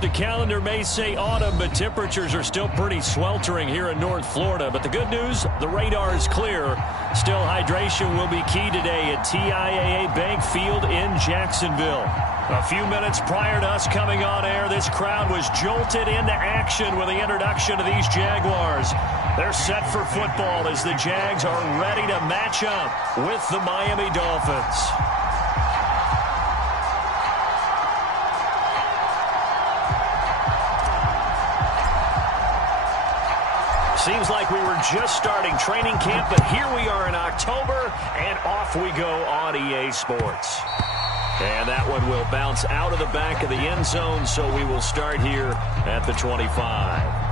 The calendar may say autumn, but temperatures are still pretty sweltering here in North Florida. But the good news, the radar is clear. Still, hydration will be key today at TIAA Bank Field in Jacksonville. A few minutes prior to us coming on air, this crowd was jolted into action with the introduction of these Jaguars. They're set for football as the Jags are ready to match up with the Miami Dolphins. Seems like we were just starting training camp, but here we are in October, and off we go on EA Sports. And that one will bounce out of the back of the end zone, so we will start here at the 25.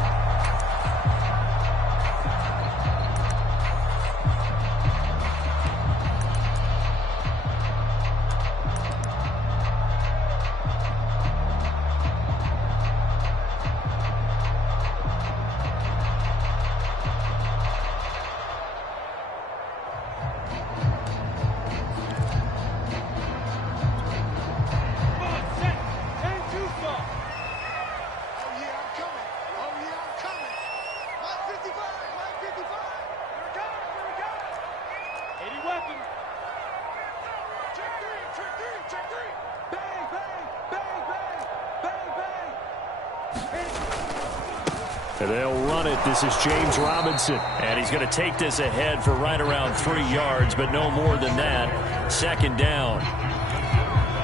And they'll run it. This is James Robinson. And he's going to take this ahead for right around 3 yards, but no more than that. Second down.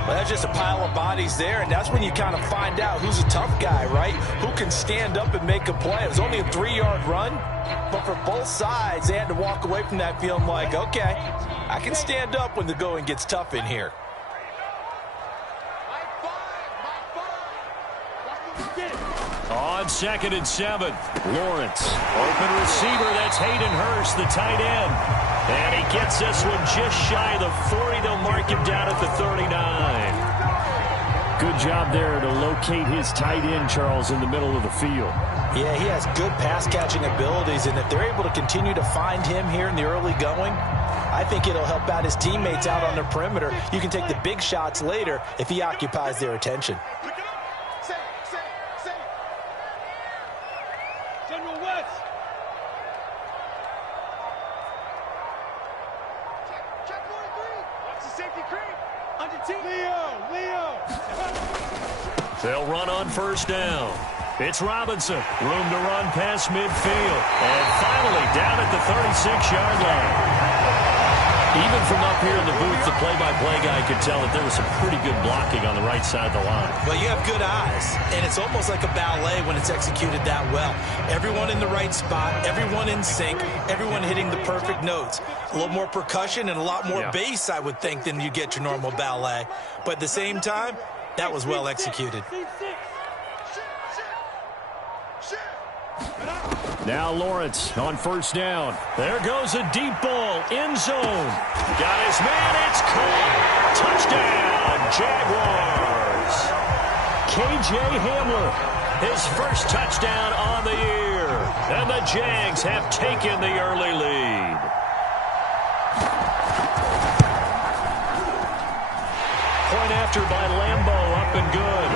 Well, that's just a pile of bodies there, and that's when you kind of find out who's a tough guy, right? Who can stand up and make a play. It was only a 3-yard run, but for both sides, they had to walk away from that feeling like, okay, I can stand up when the going gets tough in here. On 2nd and 7, Lawrence. Open receiver, that's Hayden Hurst, the tight end. And he gets this one just shy of the 40. They'll mark him down at the 39. Good job there to locate his tight end, Charles, in the middle of the field. Yeah, he has good pass-catching abilities, and if they're able to continue to find him here in the early going, I think it'll help out his teammates out on the perimeter. You can take the big shots later if he occupies their attention. They'll run on first down. It's Robinson. Room to run past midfield. And finally down at the 36-yard line. Even from up here in the booth, the play-by-play guy could tell that there was some pretty good blocking on the right side of the line. Well, you have good eyes, and it's almost like a ballet when it's executed that well. Everyone in the right spot, everyone in sync, everyone hitting the perfect notes. A little more percussion and a lot more bass, I would think, than you get your normal ballet. But at the same time, that was well executed. Now Lawrence on first down. There goes a deep ball. End zone. Got his man. It's caught. Touchdown, Jaguars. KJ Hamler, his first touchdown on the year. And the Jags have taken the early lead. Point after by Lambeau, up and good.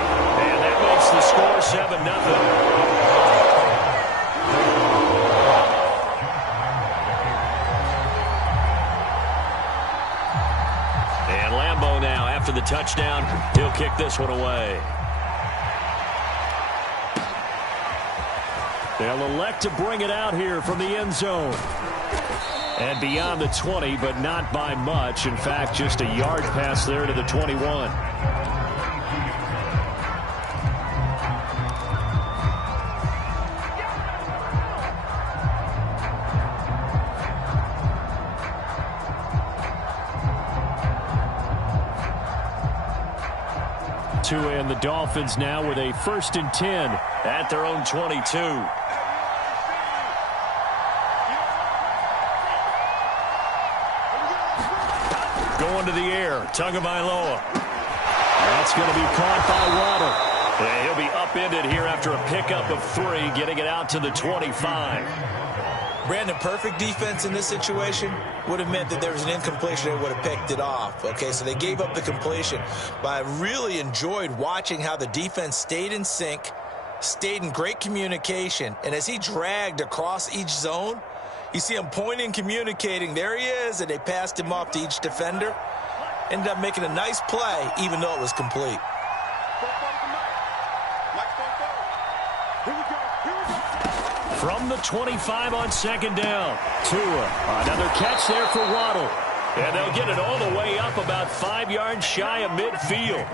And that makes the score 7-0. And Lambeau now, after the touchdown, he'll kick this one away. They'll elect to bring it out here from the end zone. And beyond the 20, but not by much. In fact, just a yard pass there to the 21. And the Dolphins now with a 1st and 10 at their own 22. Going to the air, Tagovailoa. That's going to be caught by Waddle. And he'll be upended here after a pickup of 3, getting it out to the 25. Brandon, perfect defense in this situation would have meant that there was an incompletion. They would have picked it off. Okay, so they gave up the completion. But I really enjoyed watching how the defense stayed in sync, stayed in great communication, and as he dragged across each zone, you see him pointing, communicating. There he is, and they passed him off to each defender. Ended up making a nice play, even though it was complete. From the 25 on second down. Tua, another catch there for Waddle. And they'll get it all the way up about 5 yards shy of midfield.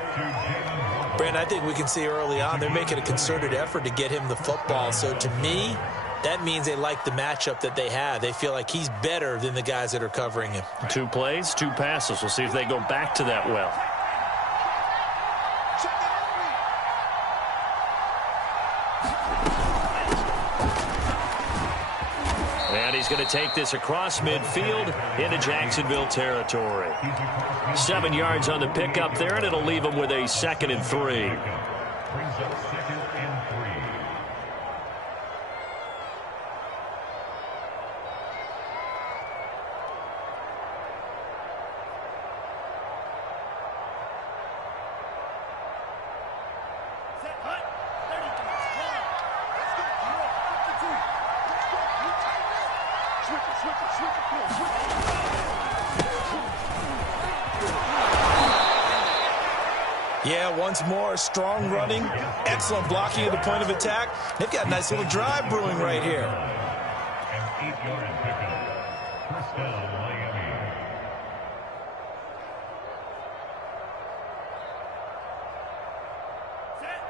Brandon, I think we can see early on they're making a concerted effort to get him the football. So to me, that means they like the matchup that they have. They feel like he's better than the guys that are covering him. 2 plays, 2 passes. We'll see if they go back to that well. And he's going to take this across midfield into Jacksonville territory. 7 yards on the pickup there, and it'll leave him with a 2nd and 3. Yeah, once more, strong running, excellent blocking at the point of attack. They've got a nice little drive brewing right here.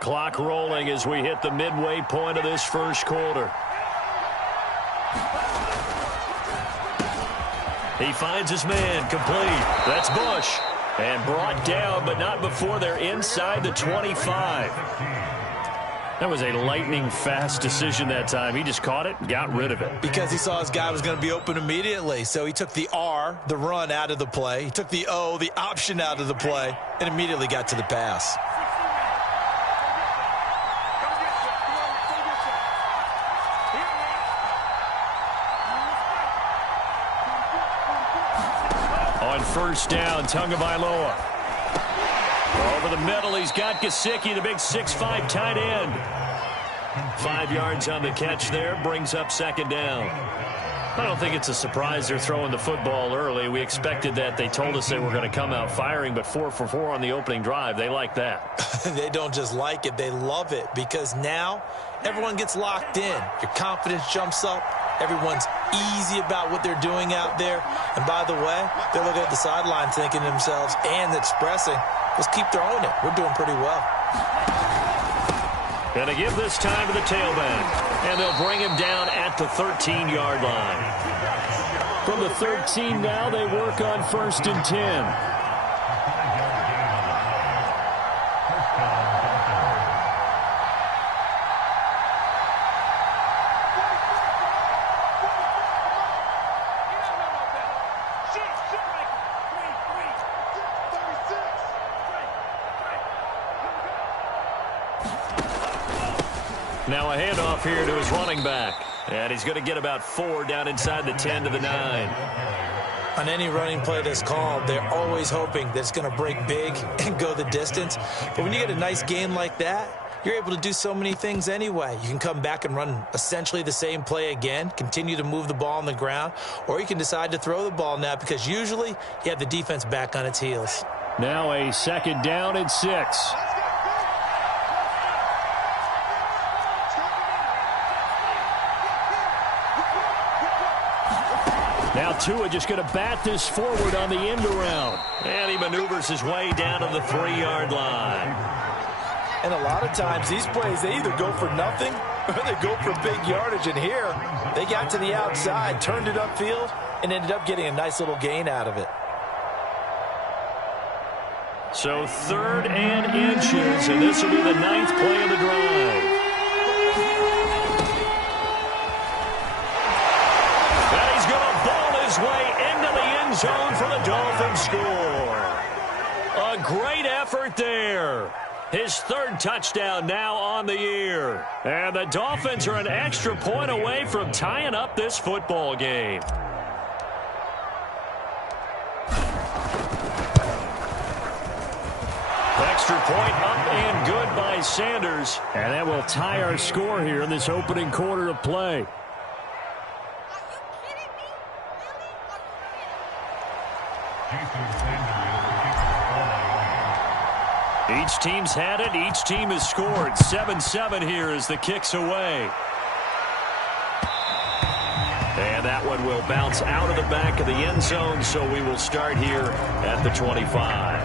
Clock rolling as we hit the midway point of this first quarter. He finds his man, complete. That's Bush. And brought down, but not before they're inside the 25. That was a lightning-fast decision that time. He just caught it and got rid of it. Because he saw his guy was going to be open immediately. So he took the R, the run, out of the play. He took the O, the option, out of the play, and immediately got to the pass. On first down, Tagovailoa. Over the middle, he's got Gesicki, the big 6'5" tight end. 5 yards on the catch there, brings up second down. I don't think it's a surprise they're throwing the football early. We expected that. They told us they were going to come out firing, but 4 for 4 on the opening drive. They like that. They don't just like it, they love it, because now everyone gets locked in. Your confidence jumps up. Everyone's easy about what they're doing out there. And by the way, they're looking at the sideline thinking to themselves and expressing, let's keep throwing it. We're doing pretty well. And they give this time to the tailback. And they'll bring him down at the 13-yard line. From the 13 now, they work on 1st and 10. Now a handoff here to his running back. And he's going to get about 4 down inside the 10 to the 9. On any running play that's called, they're always hoping that it's going to break big and go the distance. But when you get a nice gain like that, you're able to do so many things anyway. You can come back and run essentially the same play again, continue to move the ball on the ground, or you can decide to throw the ball now because usually you have the defense back on its heels. Now a 2nd down and 6. Now Tua just going to bat this forward on the end around. And he maneuvers his way down to the 3-yard line. And a lot of times these plays, they either go for nothing or they go for big yardage. And here, they got to the outside, turned it upfield, and ended up getting a nice little gain out of it. So 3rd and inches, and this will be the 9th play of the drive. Way into the end zone for the Dolphins score. A great effort there. His third touchdown now on the year. And the Dolphins are an extra point away from tying up this football game. Extra point up and good by Sanders. And that will tie our score here in this opening quarter of play. Each team's had it. Each team has scored. 7-7 here as the kick's away. And that one will bounce out of the back of the end zone, so we will start here at the 25.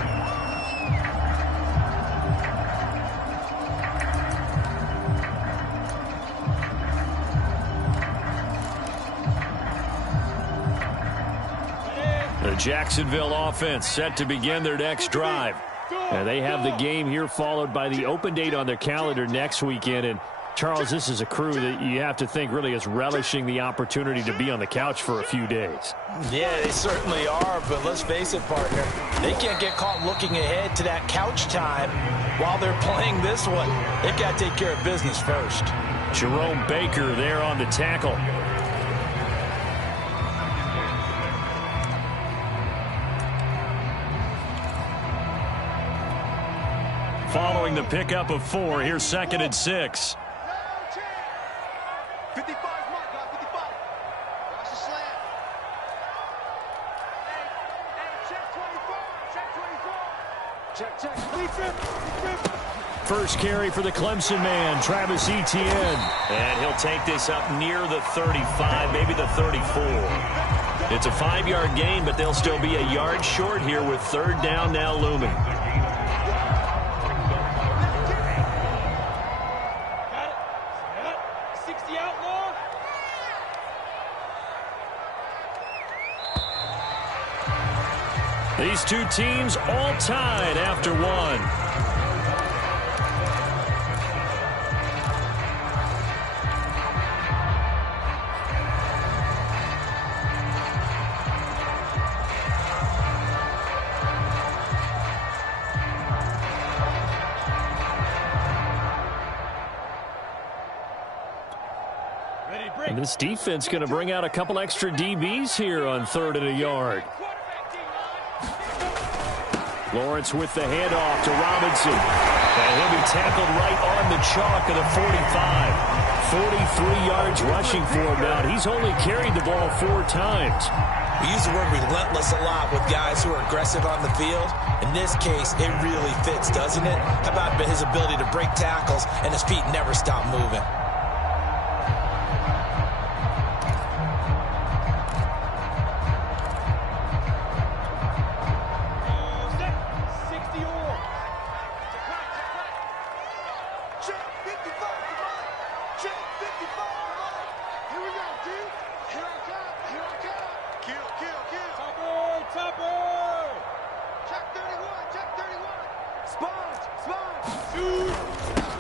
The Jacksonville offense set to begin their next drive. And they have the game here followed by the open date on their calendar next weekend. And, Charles, this is a crew that you have to think really is relishing the opportunity to be on the couch for a few days. Yeah, they certainly are, but let's face it, partner. They can't get caught looking ahead to that couch time while they're playing this one. They've got to take care of business first. Jerome Baker there on the tackle. Following the pickup of 4, here's 2nd and 6. First carry for the Clemson man, Travis Etienne. And he'll take this up near the 35, maybe the 34. It's a 5-yard gain, but they'll still be a yard short here with 3rd down now looming. These two teams all tied after one. And this defense going to bring out a couple extra DBs here on 3rd and a yard. Lawrence with the handoff to Robinson. And he'll be tackled right on the chalk of the 45. 43 yards rushing for him now. He's only carried the ball 4 times. We use the word relentless a lot with guys who are aggressive on the field. In this case, it really fits, doesn't it? How about his ability to break tackles and his feet never stop moving?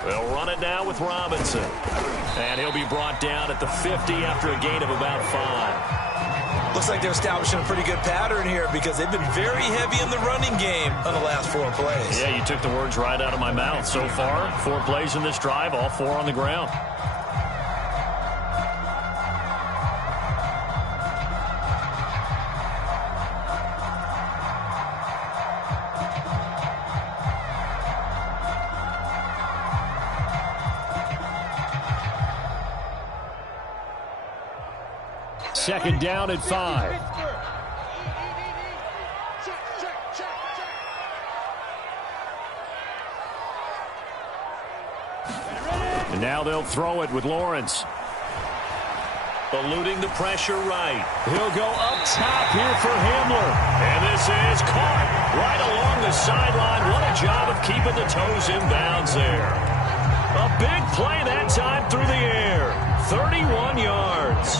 They'll run it now with Robinson. And he'll be brought down at the 50 after a gain of about 5. Looks like they're establishing a pretty good pattern here because they've been very heavy in the running game on the last 4 plays. Yeah, you took the words right out of my mouth. So far, 4 plays in this drive, all 4 on the ground. Second down at 5. And now they'll throw it with Lawrence. Eluding the pressure right. He'll go up top here for Hamler. And this is caught right along the sideline. What a job of keeping the toes in bounds there. A big play that time through the air. 31 yards.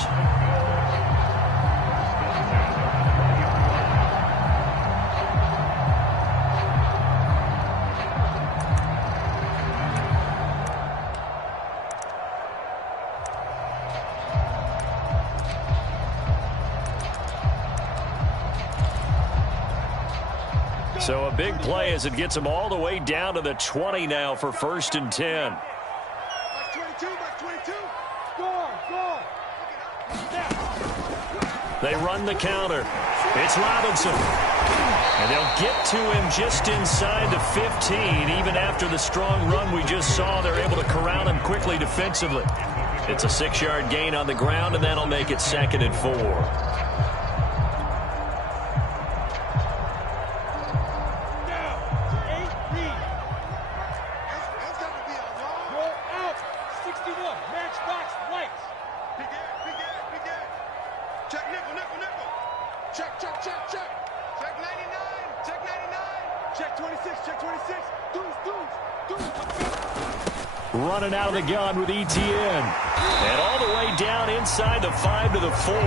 So a big play as it gets them all the way down to the 20 now for 1st and 10. They run the counter. It's Robinson. And they'll get to him just inside the 15. Even after the strong run we just saw, they're able to corral him quickly defensively. It's a 6-yard gain on the ground, and that'll make it 2nd and 4. Running out of the gun with Etienne. And all the way down inside the 5 to the 4. I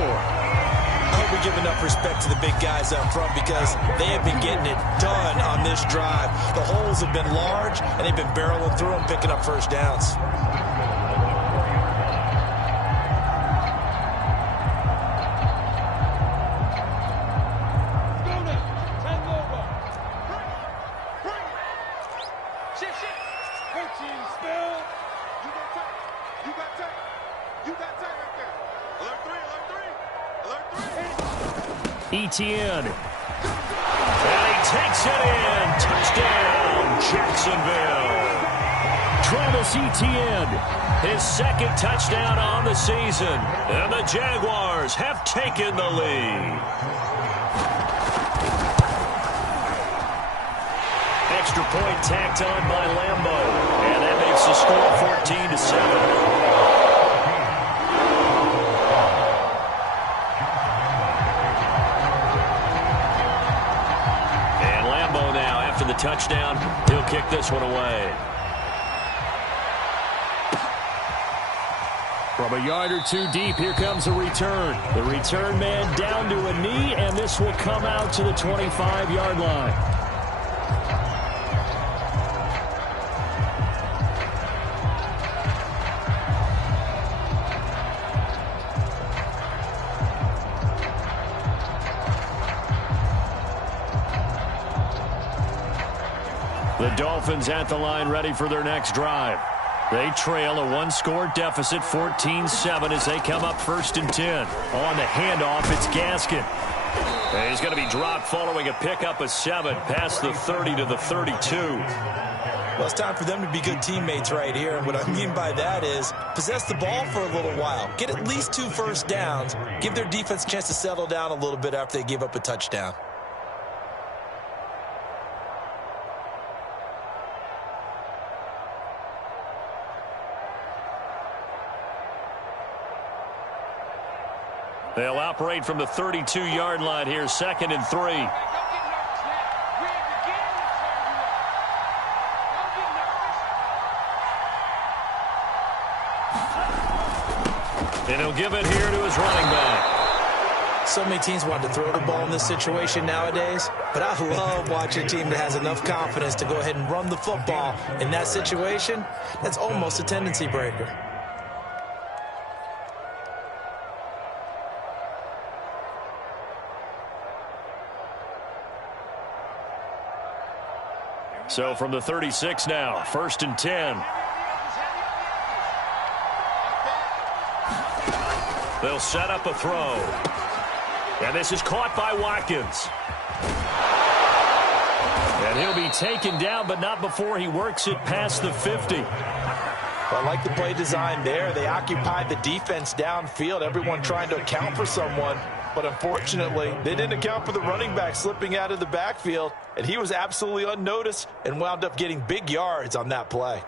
hope we give enough respect to the big guys up front because they have been getting it done on this drive. The holes have been large, and they've been barreling through them, picking up first downs. Etienne. And he takes it in. Touchdown, Jacksonville. Travis Etienne, his 2nd touchdown on the season. And the Jaguars have taken the lead. Extra point tacked on by Lambo. And that makes the score 14-7. The touchdown, he'll kick this one away. From a yard or 2 deep, here comes the return. The return man down to a knee, and this will come out to the 25-yard line. The Dolphins at the line ready for their next drive. They trail a 1-score deficit, 14-7 as they come up 1st and 10. On the handoff, it's Gaskin. And he's going to be dropped following a pickup of 7 past the 30 to the 32. Well, it's time for them to be good teammates right here. And what I mean by that is possess the ball for a little while. Get at least 2 first downs. Give their defense a chance to settle down a little bit after they give up a touchdown. They'll operate from the 32-yard line here, 2nd and 3. And he'll give it here to his running back. So many teams want to throw the ball in this situation nowadays, but I love watching a team that has enough confidence to go ahead and run the football. In that situation, that's almost a tendency breaker. So from the 36 now, 1st and 10. They'll set up a throw. And this is caught by Watkins. And he'll be taken down, but not before he works it past the 50. Well, I like the play design there. They occupied the defense downfield, everyone trying to account for someone. But unfortunately, they didn't account for the running back slipping out of the backfield, and he was absolutely unnoticed and wound up getting big yards on that play.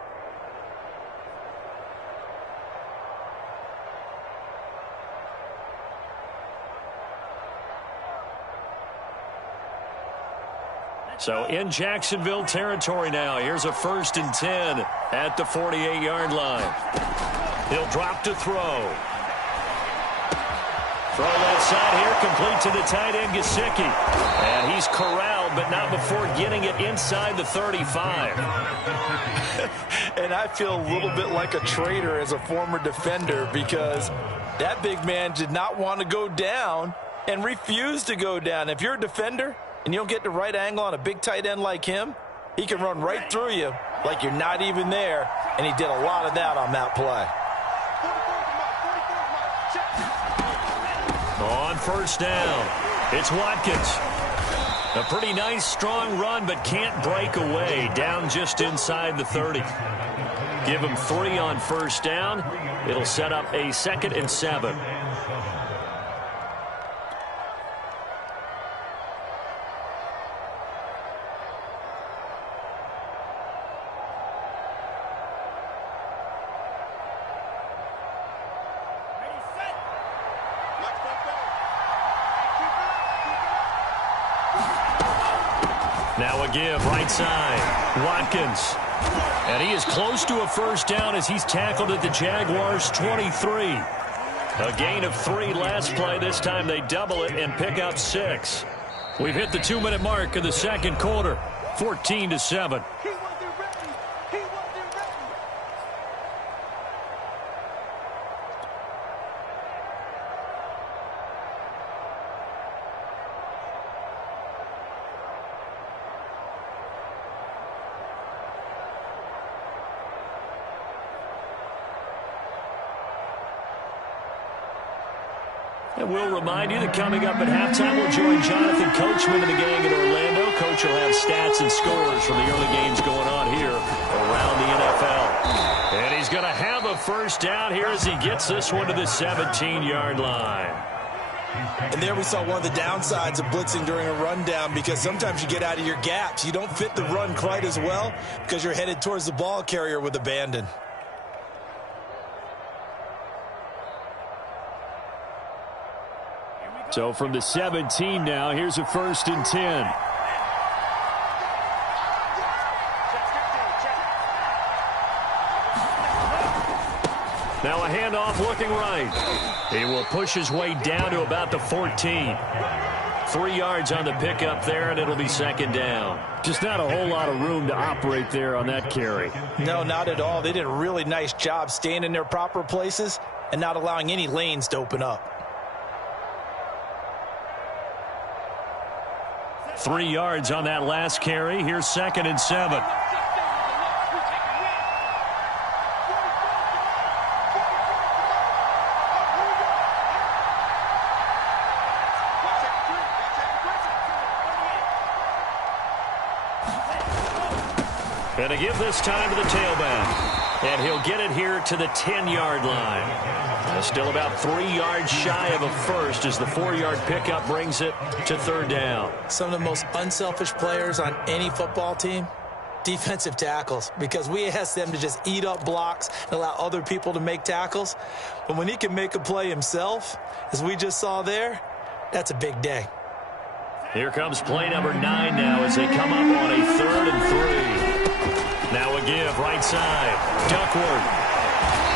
So in Jacksonville territory now. Here's a 1st and 10 at the 48-yard line. He'll drop to throw. Throw left side here, complete to the tight end, Gesicki. And he's corralled, but not before getting it inside the 35. And I feel a little bit like a traitor as a former defender because that big man did not want to go down and refused to go down. If you're a defender, and you don't get the right angle on a big tight end like him, he can run right through you like you're not even there, and he did a lot of that on that play. On first down, it's Watkins. A pretty nice, strong run, but can't break away. Down just inside the 30. Give him 3 on first down. It'll set up a 2nd and 7. Now a give, right side, Watkins. And he is close to a first down as he's tackled at the Jaguars' 23. A gain of 3 last play. This time they double it and pick up 6. We've hit the 2-minute mark in the second quarter, 14-7. And we'll remind you that coming up at halftime, we'll join Jonathan Coachman and the gang in Orlando. Coach will have stats and scores from the early games going on here around the NFL. And he's going to have a first down here as he gets this one to the 17-yard line. And there we saw one of the downsides of blitzing during a rundown, because sometimes you get out of your gaps. You don't fit the run quite as well because you're headed towards the ball carrier with abandon. So from the 17 now, here's a 1st and 10. Now a handoff looking right. He will push his way down to about the 14. 3 yards on the pickup there, and it'll be 2nd down. Just not a whole lot of room to operate there on that carry. No, not at all. They did a really nice job staying in their proper places and not allowing any lanes to open up. 3 yards on that last carry. Here's 2nd and 7. And a give this time to the tailback. And he'll get it here to the 10-yard line. Still about 3 yards shy of a first as the 4-yard pickup brings it to 3rd down. Some of the most unselfish players on any football team, defensive tackles, because we ask them to just eat up blocks and allow other people to make tackles. But when he can make a play himself, as we just saw there, that's a big day. Here comes play number 9 now as they come up on a 3rd and 3. Now a give, right side, Duckworth.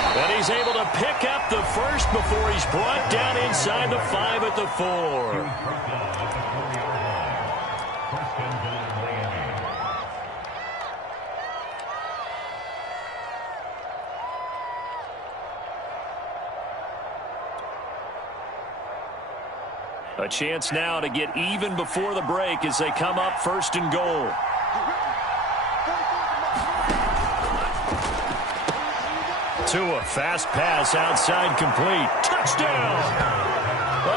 And he's able to pick up the first before he's brought down inside the 5 at the 4. A chance now to get even before the break as they come up 1st and goal. To a fast pass outside, complete. Touchdown!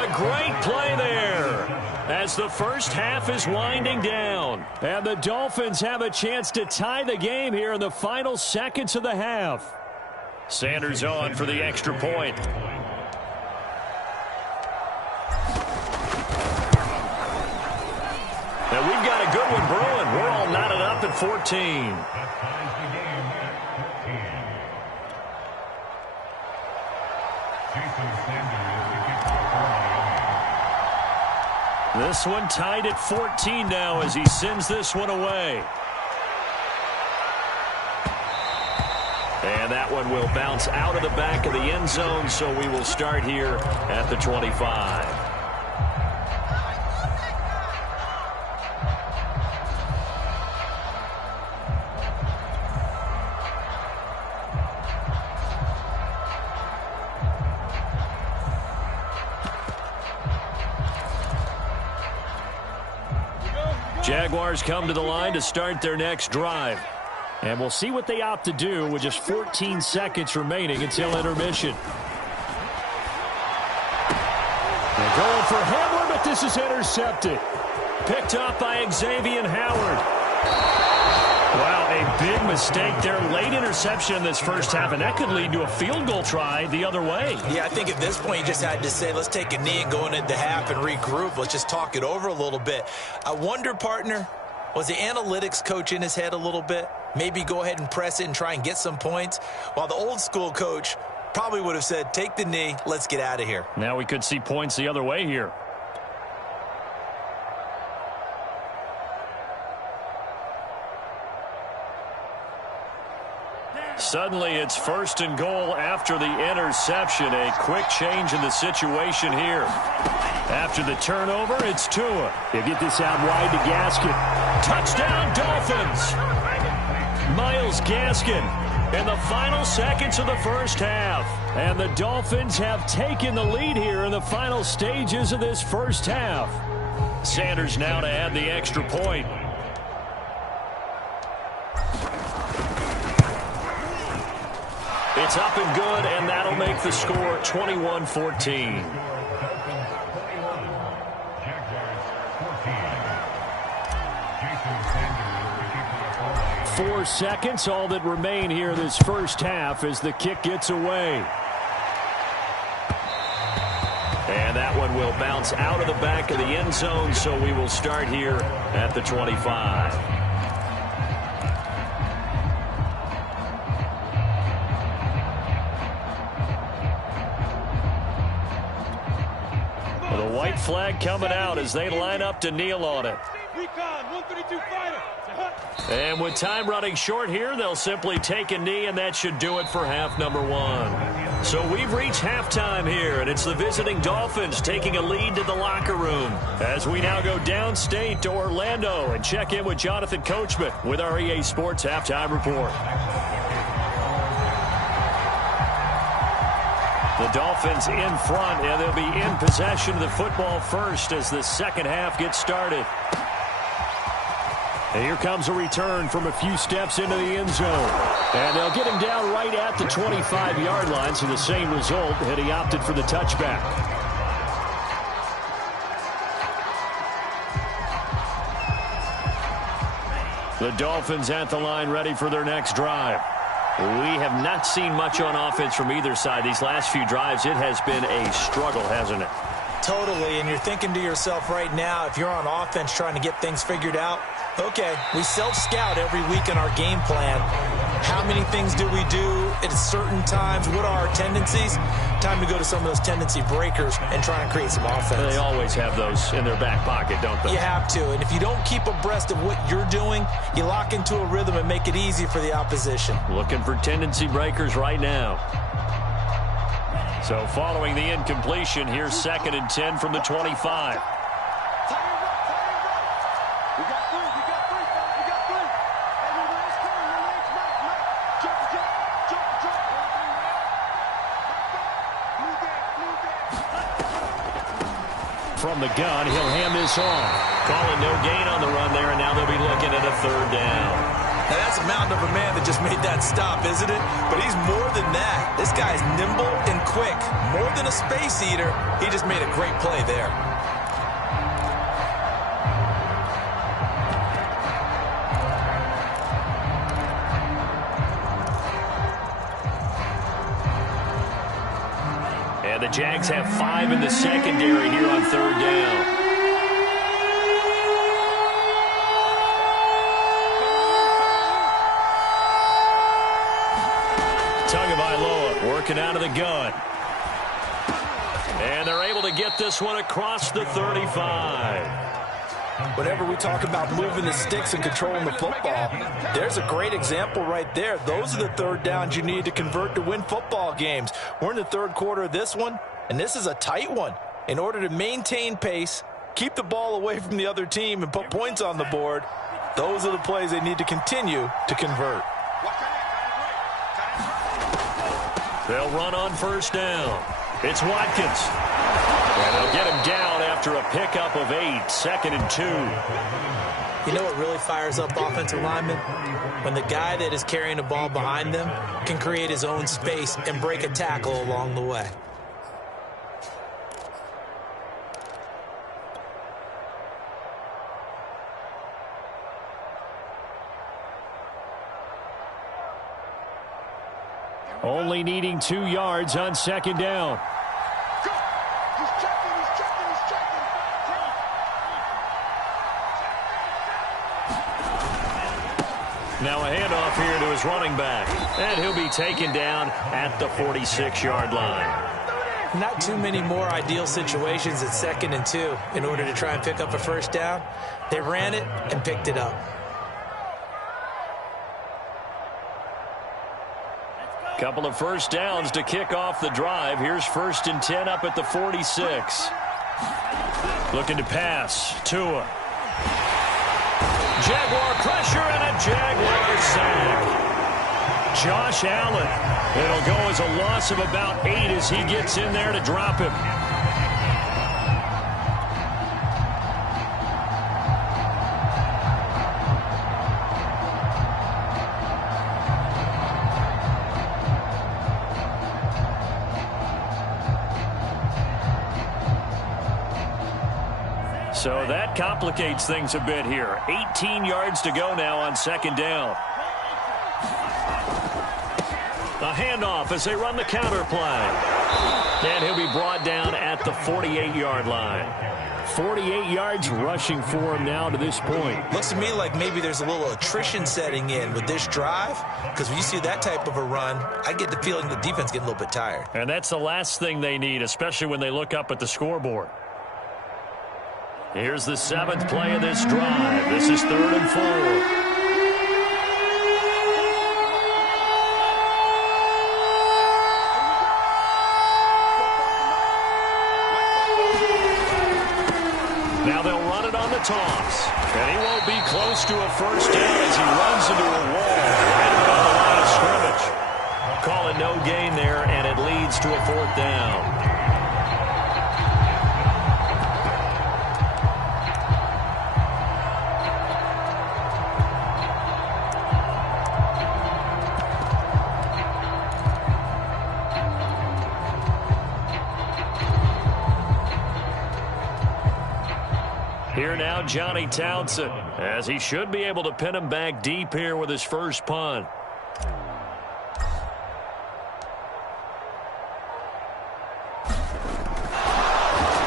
A great play there as the first half is winding down. And the Dolphins have a chance to tie the game here in the final seconds of the half. Sanders on for the extra point. And we've got a good one brewing. We're all knotted up at 14. This one tied at 14 now as he sends this one away. And that one will bounce out of the back of the end zone, so we will start here at the 25. Jaguars come to the line to start their next drive. And we'll see what they opt to do with just 14 seconds remaining until intermission. They're going for Hamler, but this is intercepted. Picked up by Xavier Howard. Wow, a big mistake there. Late interception in this first half, and that could lead to a field goal try the other way. Yeah, I think at this point you just had to say, let's take a knee and go into half and regroup. Let's just talk it over a little bit. I wonder, partner, was the analytics coach in his head a little bit? Maybe go ahead and press it and try and get some points? While the old school coach probably would have said, take the knee, let's get out of here. Now we could see points the other way here. Suddenly it's 1st and goal after the interception. A quick change in the situation here. After the turnover, it's Tua. They get this out wide to Gaskin. Touchdown, Dolphins! Myles Gaskin in the final seconds of the first half. And the Dolphins have taken the lead here in the final stages of this first half. Sanders now to add the extra point. It's up and good, and that'll make the score 21-14. 4 seconds, all that remain here this first half as the kick gets away. And that one will bounce out of the back of the end zone, so we will start here at the 25. The white flag coming out as they line up to kneel on it. And with time running short here, they'll simply take a knee, and that should do it for half number one. So we've reached halftime here, and it's the visiting Dolphins taking a lead to the locker room. As we now go downstate to Orlando and check in with Jonathan Coachman with our EA Sports Halftime Report. The Dolphins in front, and they'll be in possession of the football first as the second half gets started. And here comes a return from a few steps into the end zone. And they'll get him down right at the 25-yard line, so the same result had he opted for the touchback. The Dolphins at the line ready for their next drive. We have not seen much on offense from either side. These last few drives, it has been a struggle, hasn't it? Totally, and you're thinking to yourself right now, if you're on offense trying to get things figured out, okay, we self-scout every week in our game plan. How many things do we do at certain times? What are our tendencies? Time to go to some of those tendency breakers and try and create some offense. They always have those in their back pocket, don't they? You have to, and if you don't keep abreast of what you're doing, you lock into a rhythm and make it easy for the opposition. Looking for tendency breakers right now. So following the incompletion, here's 2nd and 10 from the 25. From the gun, he'll hand this off. Calling no gain on the run there, and now they'll be looking at a 3rd down. Now that's a mountain of a man that just made that stop, isn't it? But he's more than that. This guy's nimble and quick. More than a space eater, he just made a great play there. And the Jags have 5 in the secondary here on 3rd down. Working out of the gun. And they're able to get this one across the 35. Whenever we talk about moving the sticks and controlling the football, there's a great example right there. Those are the 3rd downs you need to convert to win football games. We're in the 3rd quarter of this one, and this is a tight one. In order to maintain pace, keep the ball away from the other team, and put points on the board, those are the plays they need to continue to convert. They'll run on 1st down. It's Watkins. And they'll get him down after after a pickup of 8, 2nd and 2. You know what really fires up offensive linemen? When the guy that is carrying the ball behind them can create his own space and break a tackle along the way. Only needing 2 yards on 2nd down. Now a handoff here to his running back. And he'll be taken down at the 46-yard line. Not too many more ideal situations at 2nd and 2 in order to try and pick up a first down. They ran it and picked it up. Couple of first downs to kick off the drive. Here's 1st and 10 up at the 46. Looking to pass. Tua. Jaguar pressure and a Jaguar sack. Josh Allen. It'll go as a loss of about 8 as he gets in there to drop him. So that complicates things a bit here. 18 yards to go now on 2nd down. A handoff as they run the counter play. And he'll be brought down at the 48-yard line. 48 yards rushing for him now to this point. Looks to me like maybe there's a little attrition setting in with this drive, because when you see that type of a run, I get the feeling the defense getting a little bit tired. And that's the last thing they need, especially when they look up at the scoreboard. Here's the 7th play of this drive. This is 3rd and 4. Now they'll run it on the toss. And he won't be close to a first down as he runs into a wall right around the line of scrimmage. Call it no gain there, and it leads to a 4th down. Here now, Johnny Townsend, as he should be able to pin him back deep here with his first punt.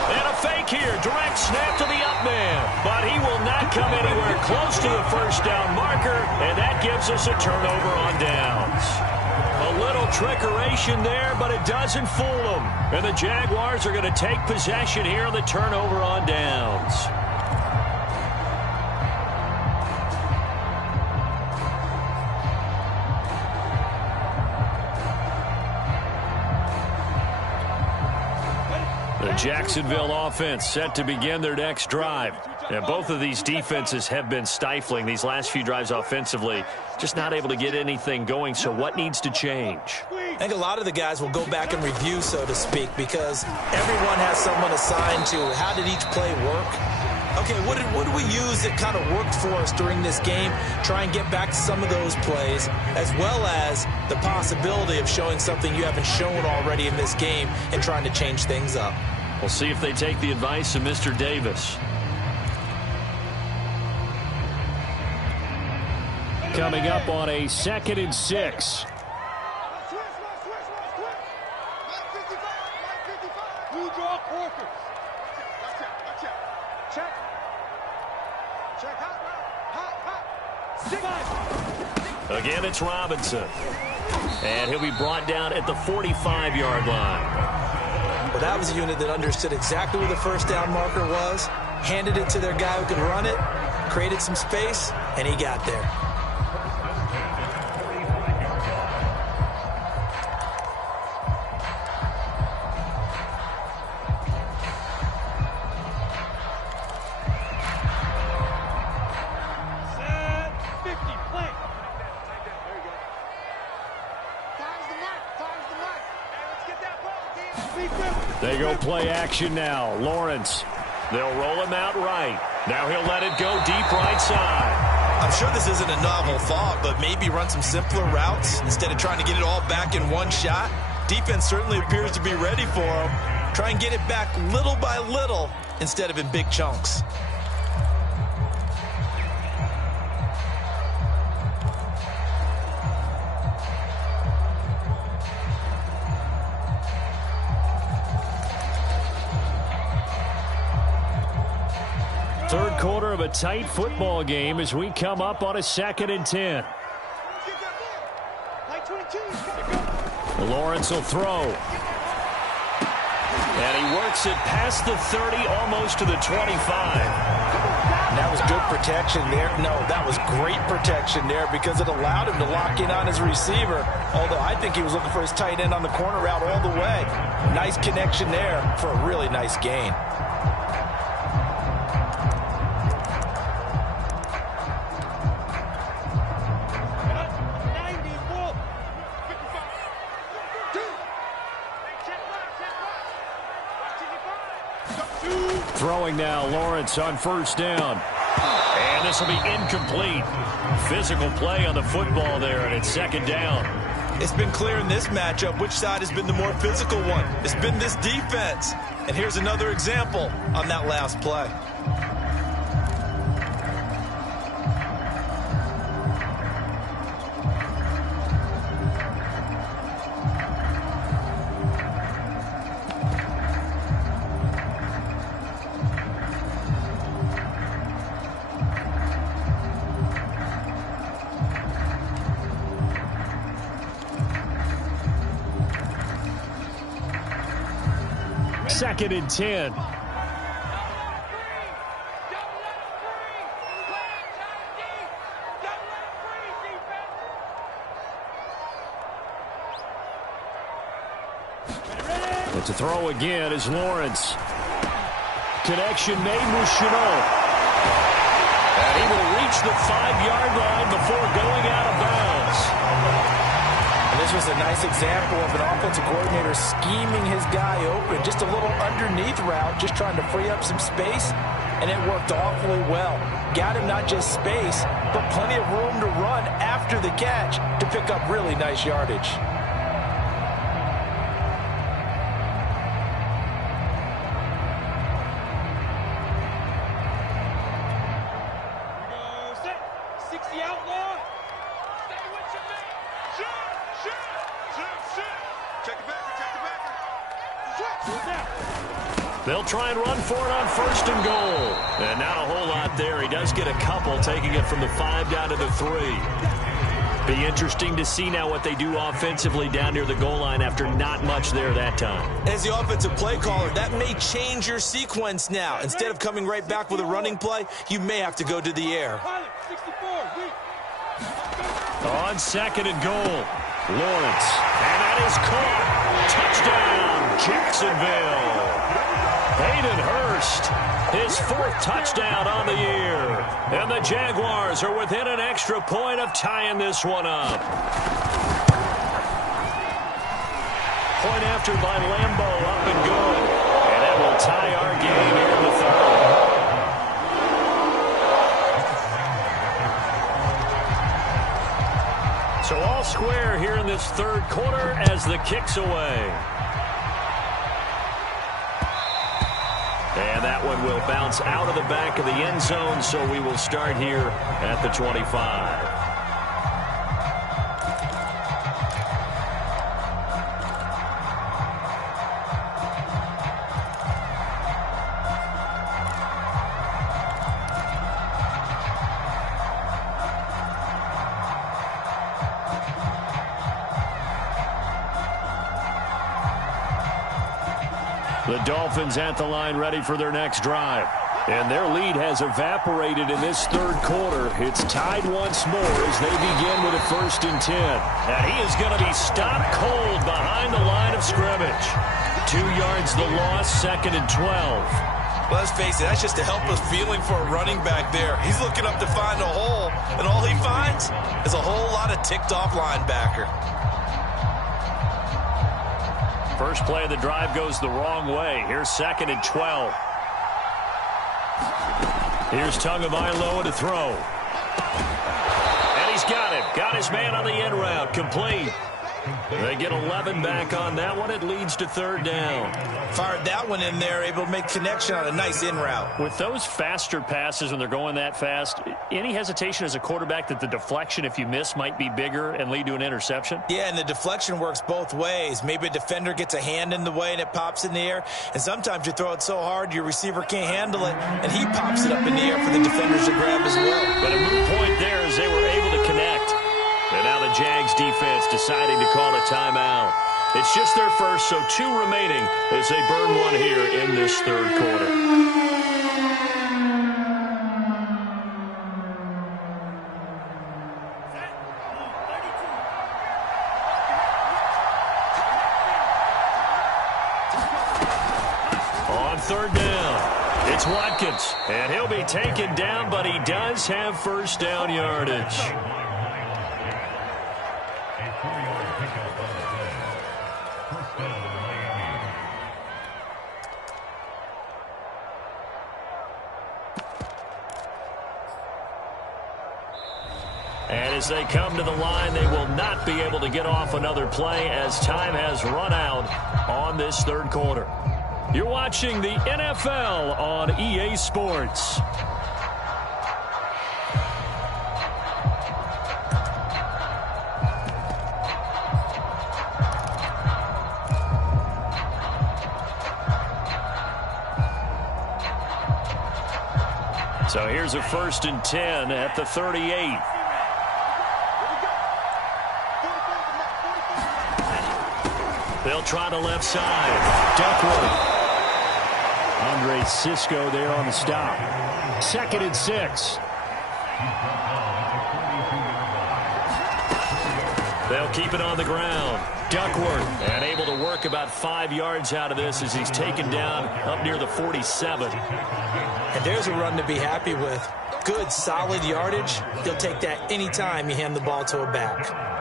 And a fake here, direct snap to the up man, but he will not come anywhere close to the first down marker, and that gives us a turnover on downs. A little trickeration there, but it doesn't fool them. And the Jaguars are going to take possession here on the turnover on downs. The Jacksonville offense set to begin their next drive. And both of these defenses have been stifling these last few drives offensively. Just not able to get anything going, so what needs to change? I think a lot of the guys will go back and review, so to speak, because everyone has someone assigned to how did each play work. Okay, what did we use that kind of worked for us during this game? Try and get back to some of those plays, as well as the possibility of showing something you haven't shown already in this game and trying to change things up. We'll see if they take the advice of Mr. Davis. Coming up on a 2nd and 6. Again, it's Robinson. And he'll be brought down at the 45-yard line. Well, that was a unit that understood exactly where the first down marker was, handed it to their guy who could run it, created some space, and he got there. They go play action now. Lawrence They'll roll him out right. Now he'll let it go deep right side. I'm sure this isn't a novel thought, but maybe run some simpler routes instead of trying to get it all back in one shot. Defense certainly appears to be ready for him. Try and get it back little by little instead of in big chunks. Third quarter of a tight football game as we come up on a 2nd and 10. Lawrence will throw. And he works it past the 30, almost to the 25. That was good protection there. No, that was great protection there because it allowed him to lock in on his receiver. Although I think he was looking for his tight end on the corner route all the way. Nice connection there for a really nice gain. Throwing now, Lawrence on 1st down. And this will be incomplete. Physical play on the football there, and it's 2nd down. It's been clear in this matchup which side has been the more physical one. It's been this defense. And here's another example on that last play. Second and 10. But to throw again is Lawrence. Connection made with Chenault. And he will reach the 5-yard line before going out of bounds. This was a nice example of an offensive coordinator scheming his guy open. Just a little underneath route, just trying to free up some space, and it worked awfully well. Got him not just space, but plenty of room to run after the catch to pick up really nice yardage. They'll try and run for it on 1st and goal. And not a whole lot there. He does get a couple, taking it from the 5 down to the 3. Be interesting to see now what they do offensively down near the goal line after not much there that time. As the offensive play caller, that may change your sequence now. Instead of coming right back with a running play, you may have to go to the air. On 2nd and goal, Lawrence. And that is caught. Touchdown, Jacksonville. Hayden Hurst, his 4th touchdown on the year. And the Jaguars are within an extra point of tying this one up. Point after by Lambeau, up and good. And that will tie our game here in the 3rd. So all square here in this 3rd quarter as the kick's away. And that one will bounce out of the back of the end zone, so we will start here at the 25. The Dolphins at the line ready for their next drive. And their lead has evaporated in this 3rd quarter. It's tied once more as they begin with a 1st and 10. And he is going to be stopped cold behind the line of scrimmage. 2 yards the loss, 2nd and 12. Well, let's face it, that's just a helpless feeling for a running back there. He's looking up to find a hole, and all he finds is a whole lot of ticked-off linebacker. First play of the drive goes the wrong way. Here's 2nd and 12. Here's Tagovailoa to throw. And he's got it. Got his man on the end route. Complete. They get 11 back on that one. It leads to third down. Fired that one in there, able to make connection on a nice in route. With those faster passes when they're going that fast, any hesitation as a quarterback that the deflection, if you miss, might be bigger and lead to an interception? Yeah, and the deflection works both ways. Maybe a defender gets a hand in the way and it pops in the air. And sometimes you throw it so hard your receiver can't handle it, and he pops it up in the air for the defenders to grab as well. But a moot point there as they were able to connect. And now the Jags defense deciding to call a timeout. It's just their first, so 2 remaining as they burn one here in this third quarter. On third down, it's Watkins. And he'll be taken down, but he does have first down yardage. And as they come to the line, they will not be able to get off another play as time has run out on this third quarter. You're watching the NFL on EA Sports. So here's a 1st and 10 at the 38. They'll try the left side. Duckworth. Andre Cisco there on the stop. 2nd and 6. They'll keep it on the ground. Duckworth, and able to work about 5 yards out of this as he's taken down up near the 47. And there's a run to be happy with. Good, solid yardage. He'll take that anytime you hand the ball to a back.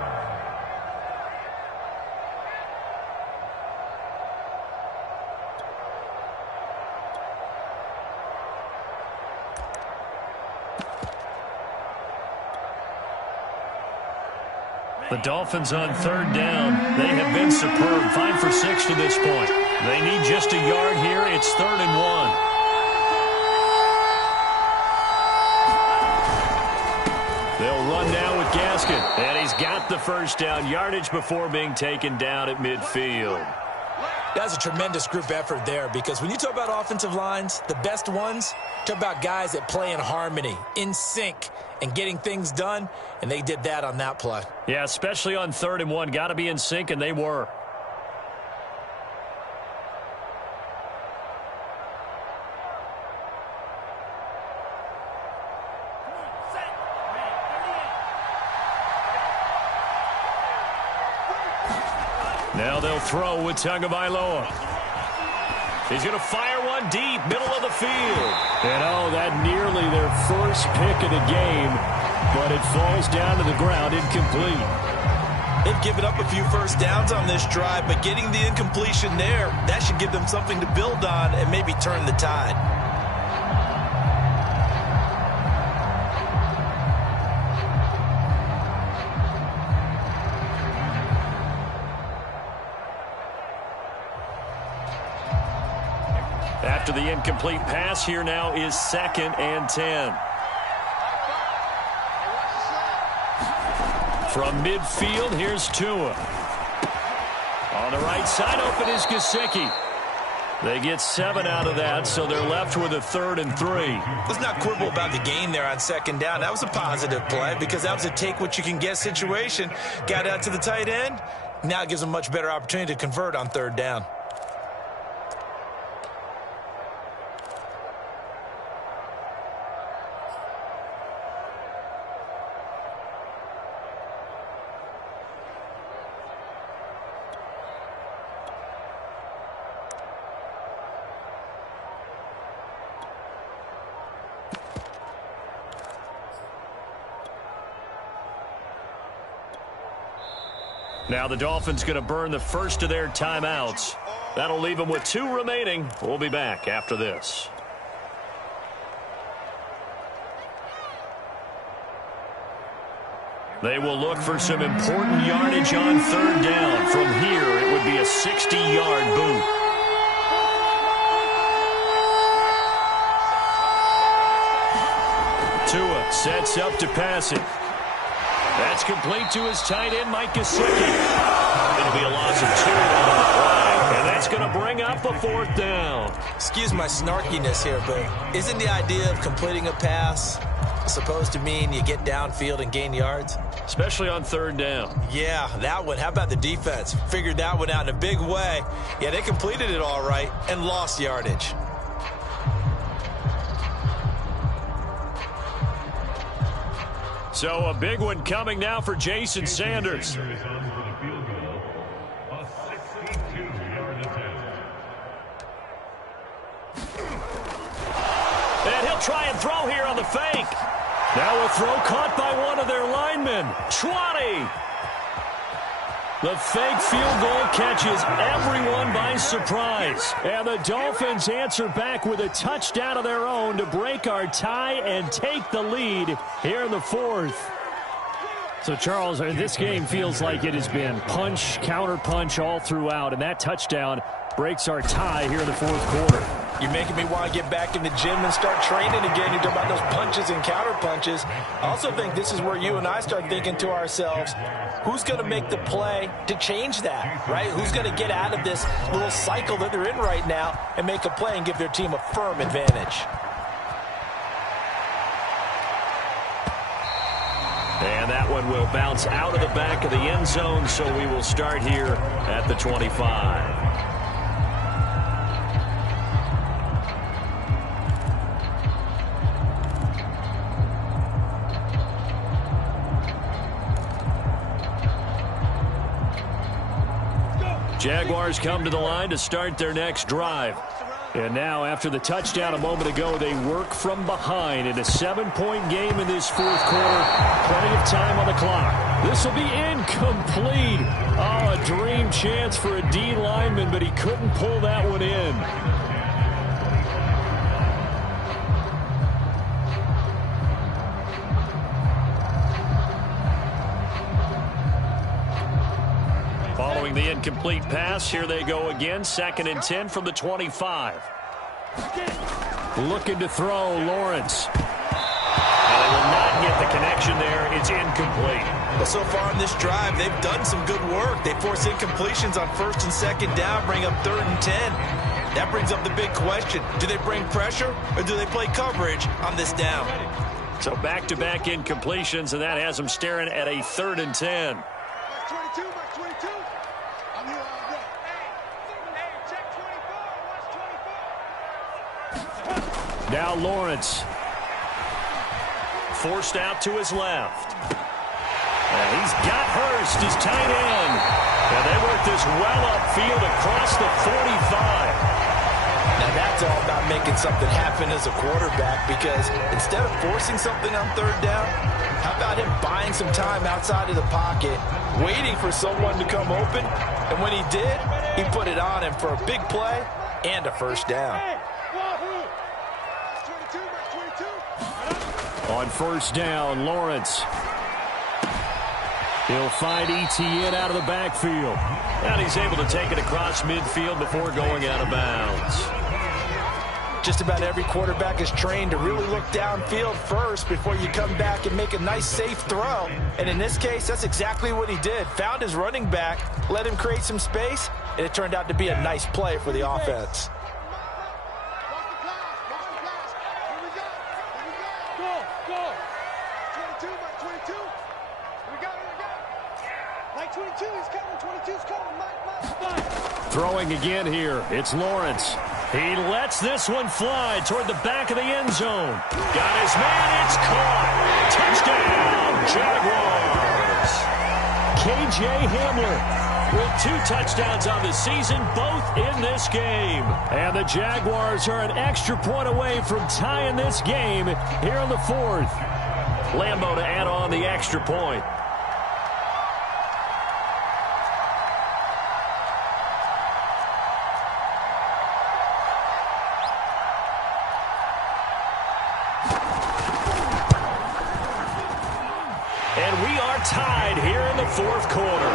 The Dolphins on third down. They have been superb. 5 for 6 to this point. They need just a yard here. It's 3rd and 1. They'll run now with Gaskin. And he's got the first down yardage before being taken down at midfield. That's a tremendous group effort there, because when you talk about offensive lines, the best ones, talk about guys that play in harmony, in sync, and getting things done, and they did that on that play. Yeah, especially on 3rd and 1. Got to be in sync, and they were. Now they'll throw with Tagovailoa. He's going to fire one deep, middle of the field. And, oh, that nearly their first pick of the game, but it falls down to the ground incomplete. They've given up a few first downs on this drive, but getting the incompletion there, that should give them something to build on and maybe turn the tide. After the incomplete pass, here now is 2nd and 10. From midfield, here's Tua. On the right side, open is Gesicki. They get 7 out of that, so they're left with a 3rd and 3. Let's not quibble about the gain there on 2nd down. That was a positive play because that was a take-what-you-can-get situation. Got out to the tight end. Now it gives them a much better opportunity to convert on 3rd down. Now the Dolphins going to burn the first of their timeouts. That'll leave them with 2 remaining. We'll be back after this. They will look for some important yardage on third down. From here, it would be a 60-yard boot. Tua sets up to pass it. That's complete to his tight end, Mike Gesicki. It'll be a loss of 2 on the play, and that's going to bring up a 4th down. Excuse my snarkiness here, but isn't the idea of completing a pass supposed to mean you get downfield and gain yards? Especially on third down. Yeah, that one. How about the defense? Figured that one out in a big way. Yeah, they completed it all right and lost yardage. So a big one coming now for Jason Sanders. And he'll try and throw here on the fake. Now a throw caught by one of their linemen. 20. The fake field goal catches everyone by surprise. And the Dolphins answer back with a touchdown of their own to break our tie and take the lead here in the 4th. So, Charles, this game feels like it has been punch, counter punch all throughout. And that touchdown breaks our tie here in the 4th quarter. You're making me want to get back in the gym and start training again. You're talking about those punches and counter punches. I also think this is where you and I start thinking to ourselves, who's going to make the play to change that, right? Who's going to get out of this little cycle that they're in right now and make a play and give their team a firm advantage? And that one will bounce out of the back of the end zone, so we will start here at the 25. Jaguars come to the line to start their next drive. And now, after the touchdown a moment ago, they work from behind in a 7-point game in this 4th quarter. Plenty of time on the clock. This will be incomplete. Oh, a dream chance for a D lineman, but he couldn't pull that one in. Following the incomplete pass, here they go again. 2nd and 10 from the 25. Looking to throw, Lawrence. And they will not get the connection there. It's incomplete. Well, so far in this drive, they've done some good work. They force incompletions on 1st and 2nd down, bring up 3rd and 10. That brings up the big question. Do they bring pressure or do they play coverage on this down? So back-to-back incompletions, and that has them staring at a 3rd and 10. Now Lawrence. Forced out to his left. And he's got Hurst, his tight end. And they work this well upfield across the 45. Now that's all about making something happen as a quarterback, because instead of forcing something on 3rd down, how about him buying some time outside of the pocket, waiting for someone to come open, and when he did, he put it on him for a big play and a 1st down. On 1st down, Lawrence. He'll find Etienne out of the backfield. And he's able to take it across midfield before going out of bounds. Just about every quarterback is trained to really look downfield first before you come back and make a nice, safe throw. And in this case, that's exactly what he did. Found his running back, let him create some space, and it turned out to be a nice play for the offense. Throwing again here, it's Lawrence. He lets this one fly toward the back of the end zone. Got his man, it's caught. Touchdown, Jaguars. K.J. Hamler with 2 touchdowns on the season, both in this game. And the Jaguars are an extra point away from tying this game here in the 4th. Lambeau to add on the extra point. And we are tied here in the fourth quarter.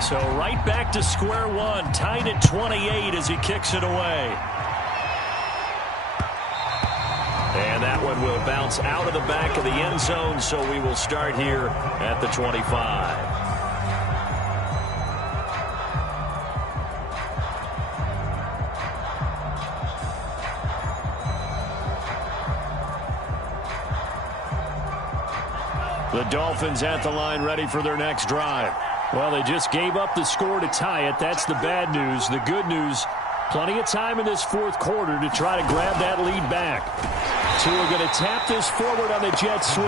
So right back to square one, tied at 28 as he kicks it away. And that one will bounce out of the back of the end zone, so we will start here at the 25. The Dolphins at the line, ready for their next drive. Well, they just gave up the score to tie it. That's the bad news. The good news, plenty of time in this fourth quarter to try to grab that lead back. Tua going to tap this forward on the jet sweep.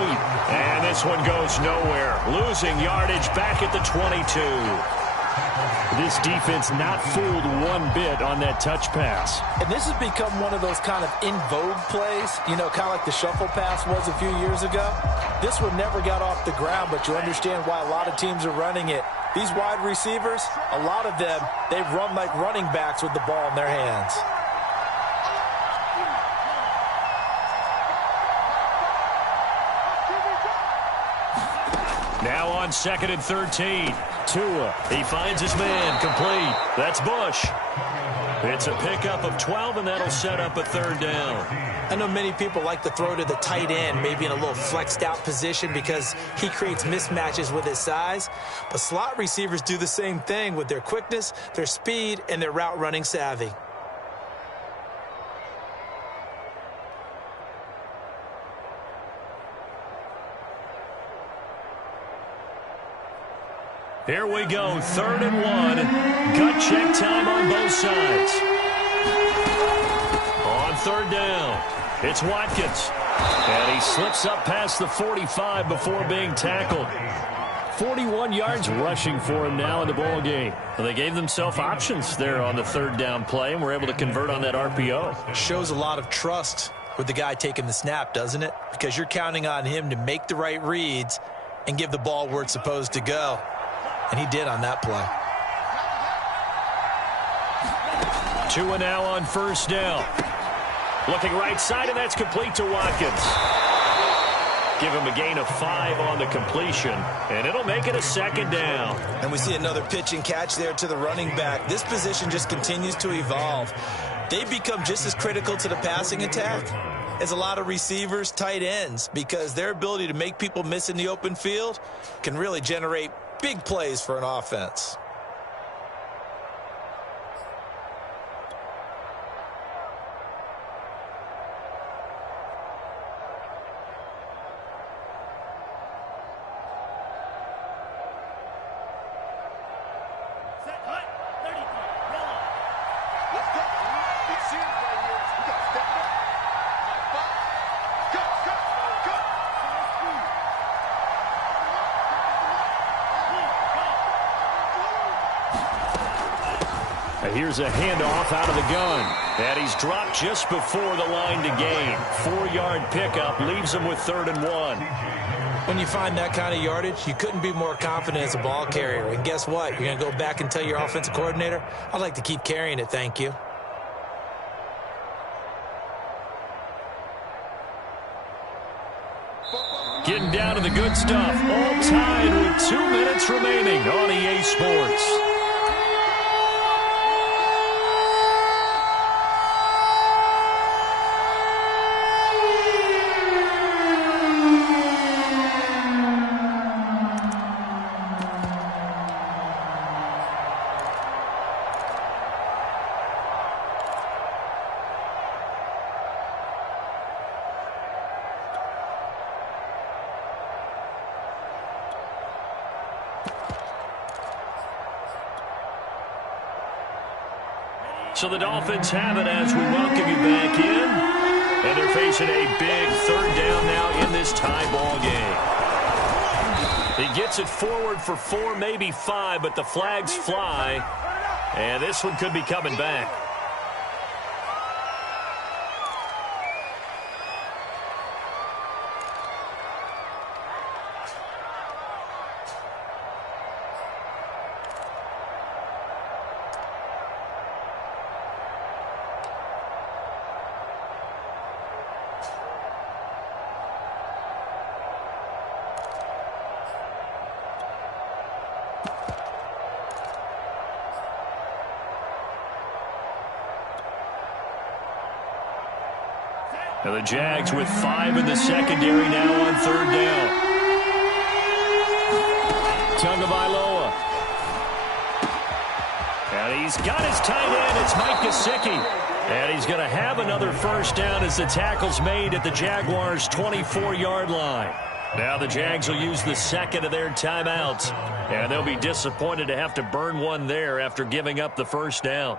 And this one goes nowhere. Losing yardage back at the 22. This defense not fooled one bit on that touch pass. And this has become one of those kind of in vogue plays, you know, kind of like the shuffle pass was a few years ago. This one never got off the ground, but you understand why a lot of teams are running it. These wide receivers, a lot of them, they run like running backs with the ball in their hands. Now on 2nd and 13. Tua, he finds his man, complete. That's Bush. It's a pickup of 12, and that'll set up a third down. I know many people like to throw to the tight end, maybe in a little flexed out position because he creates mismatches with his size. But slot receivers do the same thing with their quickness, their speed, and their route running savvy. Here we go, 3rd and 1. Gut check time on both sides. On 3rd down, it's Watkins. And he slips up past the 45 before being tackled. 41 yards rushing for him now in the ball game. Well, they gave themselves options there on the 3rd down play and were able to convert on that RPO. Shows a lot of trust with the guy taking the snap, doesn't it? Because you're counting on him to make the right reads and give the ball where it's supposed to go. And he did on that play. Tua now on 1st down. Looking right side, and that's complete to Watkins. Give him a gain of 5 on the completion, and it'll make it a 2nd down. And we see another pitch and catch there to the running back. This position just continues to evolve. They become just as critical to the passing attack as a lot of receivers, tight ends, because their ability to make people miss in the open field can really generate big plays for an offense. Here's a handoff out of the gun. And he's dropped just before the line to gain. 4-yard pickup leaves him with 3rd and 1. When you find that kind of yardage, you couldn't be more confident as a ball carrier. And guess what? You're going to go back and tell your offensive coordinator, I'd like to keep carrying it, thank you. Getting down to the good stuff. All tied with 2 minutes remaining on EA Sports. So the Dolphins have it as we welcome you back in. And they're facing a big 3rd down now in this tie ball game. He gets it forward for 4, maybe 5, but the flags fly. And this one could be coming back. And the Jags with 5 in the secondary now on 3rd down. Tagovailoa. And he's got his tight end. It's Mike Gesicki. And he's going to have another first down as the tackle's made at the Jaguars' 24-yard line. Now the Jags will use the second of their timeouts. And they'll be disappointed to have to burn one there after giving up the first down.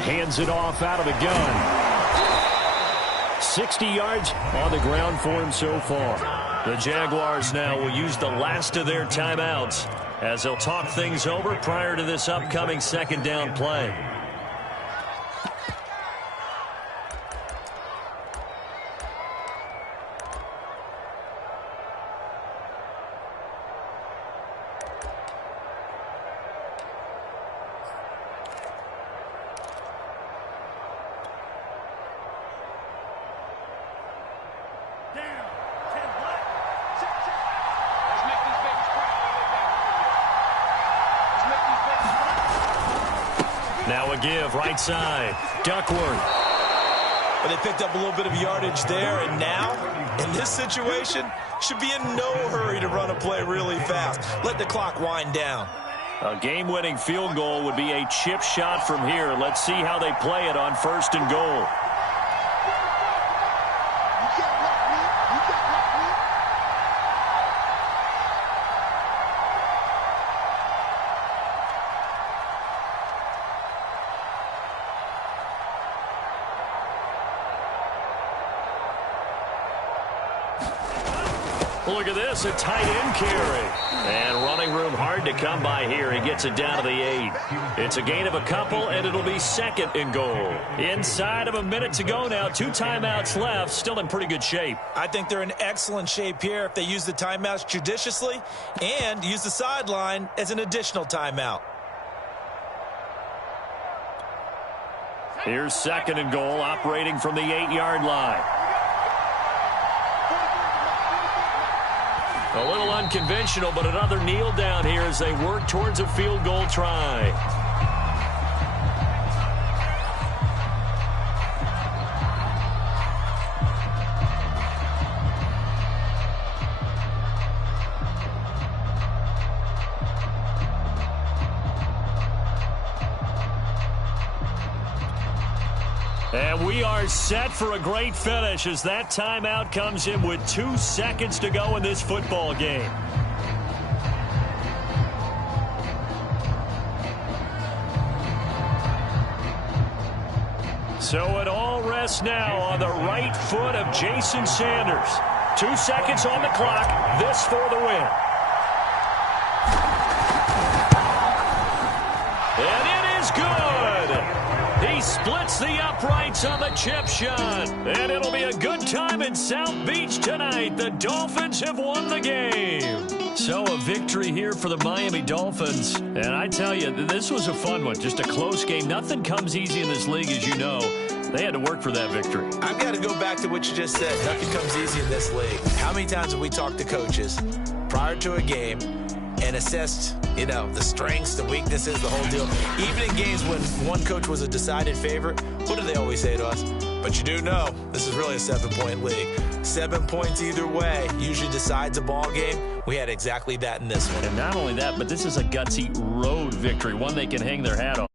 Hands it off out of the gun. 60 yards on the ground for him so far. The Jaguars now will use the last of their timeouts as they'll talk things over prior to this upcoming second down play. Now a give, right side. Duckworth. But they picked up a little bit of yardage there, and now, in this situation, should be in no hurry to run a play really fast. Let the clock wind down. A game-winning field goal would be a chip shot from here. Let's see how they play it on 1st and goal. Look at this, a tight end carry. And running room hard to come by here. He gets it down to the 8. It's a gain of a couple, and it'll be 2nd and goal. Inside of a minute to go now. 2 timeouts left. Still in pretty good shape. I think they're in excellent shape here if they use the timeouts judiciously and use the sideline as an additional timeout. Here's 2nd and goal, operating from the 8-yard line. A little unconventional, but another kneel down here as they work towards a field goal try. And we are set for a great finish as that timeout comes in with 2 seconds to go in this football game. So it all rests now on the right foot of Jason Sanders. 2 seconds on the clock. This for the win. And it is good. He splits the uprights on the chip shot. And it'll be a good time in South Beach tonight. The Dolphins have won the game. So a victory here for the Miami Dolphins. And I tell you, this was a fun one. Just a close game. Nothing comes easy in this league, as you know. They had to work for that victory. I've got to go back to what you just said. Nothing comes easy in this league. How many times have we talked to coaches prior to a game and assessed, you know, the strengths, the weaknesses, the whole deal? Even in games when one coach was a decided favorite, what do they always say to us? But you do know this is really a 7-point league. 7 points either way usually decides a ball game. We had exactly that in this one. And not only that, but this is a gutsy road victory, one they can hang their hat on.